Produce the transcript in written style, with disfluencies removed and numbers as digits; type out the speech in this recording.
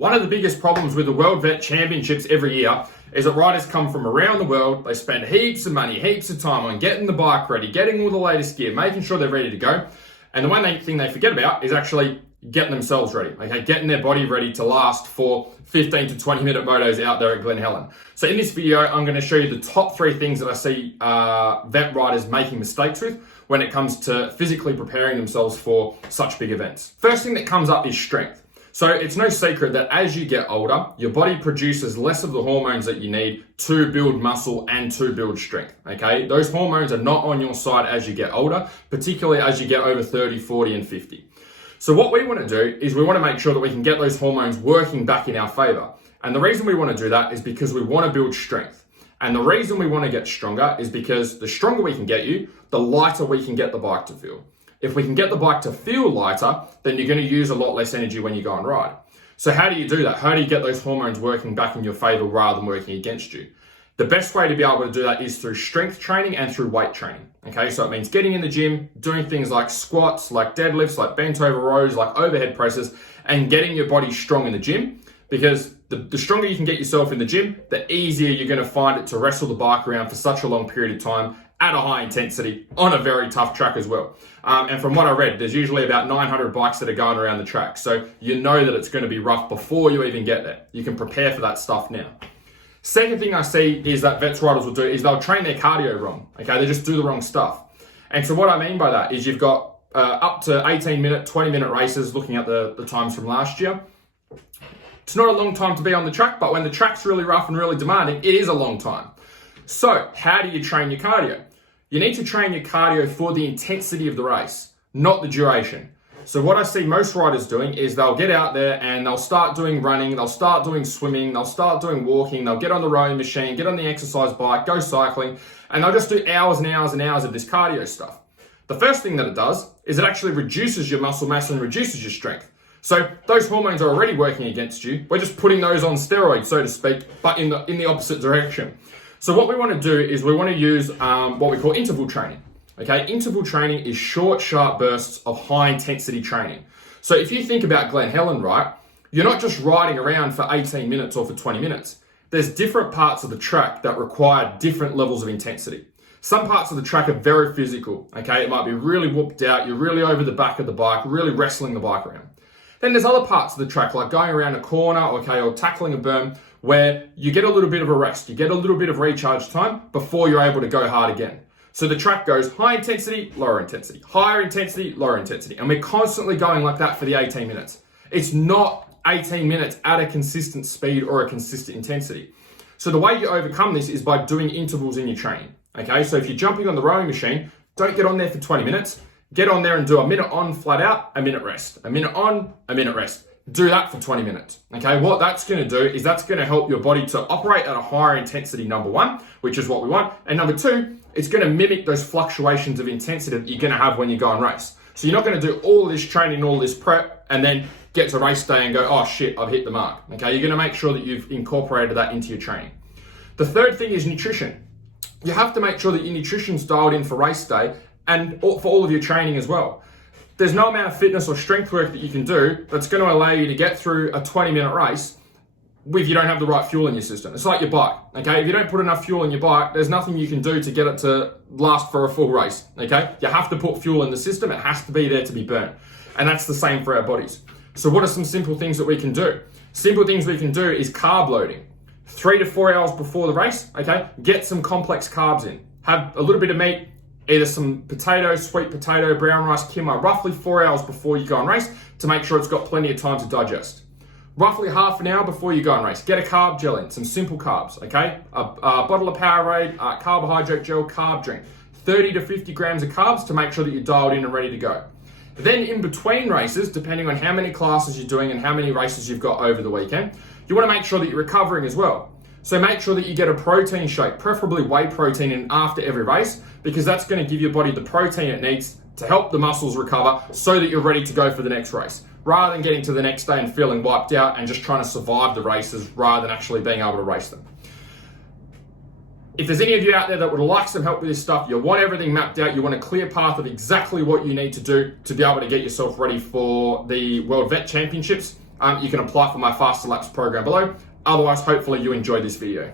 One of the biggest problems with the World Vet Championships every year is that riders come from around the world, they spend heaps of money, heaps of time on getting the bike ready, getting all the latest gear, making sure they're ready to go. And the one thing they forget about is actually getting themselves ready, okay? Getting their body ready to last for 15 to 20 minute motos out there at Glen Helen. So in this video, I'm gonna show you the top 3 things that I see vet riders making mistakes with when it comes to physically preparing themselves for such big events. First thing that comes up is strength. So it's no secret that as you get older, your body produces less of the hormones that you need to build muscle and to build strength, okay? Those hormones are not on your side as you get older, particularly as you get over 30, 40, and 50. So what we want to do is we want to make sure that we can get those hormones working back in our favor. And the reason we want to do that is because we want to build strength. And the reason we want to get stronger is because the stronger we can get you, the lighter we can get the bike to feel. If we can get the bike to feel lighter, then you're going to use a lot less energy when you go and ride. So how do you do that? How do you get those hormones working back in your favor rather than working against you? The best way to be able to do that is through strength training and through weight training. Okay, so it means getting in the gym, doing things like squats, like deadlifts, like bent over rows, like overhead presses, and getting your body strong in the gym. Because the stronger you can get yourself in the gym, the easier you're going to find it to wrestle the bike around for such a long period of time at a high intensity on a very tough track as well. And from what I read, there's usually about 900 bikes that are going around the track. So you know that it's going to be rough before you even get there. You can prepare for that stuff now. Second thing I see is that vets riders will do is they'll train their cardio wrong. Okay, they just do the wrong stuff. And so what I mean by that is you've got up to 18-minute, 20-minute races looking at the times from last year. It's not a long time to be on the track, but when the track's really rough and really demanding, it is a long time. So how do you train your cardio? You need to train your cardio for the intensity of the race, not the duration. So what I see most riders doing is they'll get out there and they'll start doing running, they'll start doing swimming, they'll start doing walking, they'll get on the rowing machine, get on the exercise bike, go cycling, and they'll just do hours and hours and hours of this cardio stuff. The first thing that it does is it actually reduces your muscle mass and reduces your strength. So those hormones are already working against you. We're just putting those on steroids, so to speak, but in the opposite direction. So what we want to do is we want to use what we call interval training. Okay, interval training is short, sharp bursts of high intensity training. So if you think about Glen Helen, right, you're not just riding around for 18 minutes or for 20 minutes. There's different parts of the track that require different levels of intensity. Some parts of the track are very physical. Okay, it might be really whooped out. You're really over the back of the bike, really wrestling the bike around. Then there's other parts of the track like going around a corner, okay, or tackling a berm where you get a little bit of a rest. You get a little bit of recharge time before you're able to go hard again. So the track goes high intensity, lower intensity, higher intensity, lower intensity. And we're constantly going like that for the 18 minutes. It's not 18 minutes at a consistent speed or a consistent intensity. So the way you overcome this is by doing intervals in your training. Okay, so if you're jumping on the rowing machine, don't get on there for 20 minutes. Get on there and do a minute on, flat out, a minute rest. A minute on, a minute rest. Do that for 20 minutes. Okay, what that's going to do is that's going to help your body to operate at a higher intensity, number one, which is what we want. And number two, it's going to mimic those fluctuations of intensity that you're going to have when you go and race. So you're not going to do all this training, all this prep, and then get to race day and go, oh shit, I've hit the mark. Okay, you're going to make sure that you've incorporated that into your training. The third thing is nutrition. You have to make sure that your nutrition's dialed in for race day and for all of your training as well. There's no amount of fitness or strength work that you can do that's going to allow you to get through a 20-minute race if you don't have the right fuel in your system. It's like your bike, okay? If you don't put enough fuel in your bike, there's nothing you can do to get it to last for a full race, okay? You have to put fuel in the system. It has to be there to be burnt. And that's the same for our bodies. So what are some simple things that we can do? Simple things we can do is carb loading. 3 to 4 hours before the race, okay? Get some complex carbs in. Have a little bit of meat, either some potatoes, sweet potato, brown rice, quinoa, roughly 4 hours before you go and race to make sure it's got plenty of time to digest. Roughly half an hour before you go and race, get a carb gel in, some simple carbs, okay? A bottle of Powerade, carbohydrate gel, carb drink. 30 to 50 grams of carbs to make sure that you're dialed in and ready to go. Then in between races, depending on how many classes you're doing and how many races you've got over the weekend, you want to make sure that you're recovering as well. So make sure that you get a protein shake, preferably whey protein in after every race, because that's going to give your body the protein it needs to help the muscles recover so that you're ready to go for the next race, rather than getting to the next day and feeling wiped out and just trying to survive the races rather than actually being able to race them. If there's any of you out there that would like some help with this stuff, you want everything mapped out, you want a clear path of exactly what you need to do to be able to get yourself ready for the World Vet Championships, you can apply for my Faster Laps program below. Otherwise, hopefully you enjoyed this video.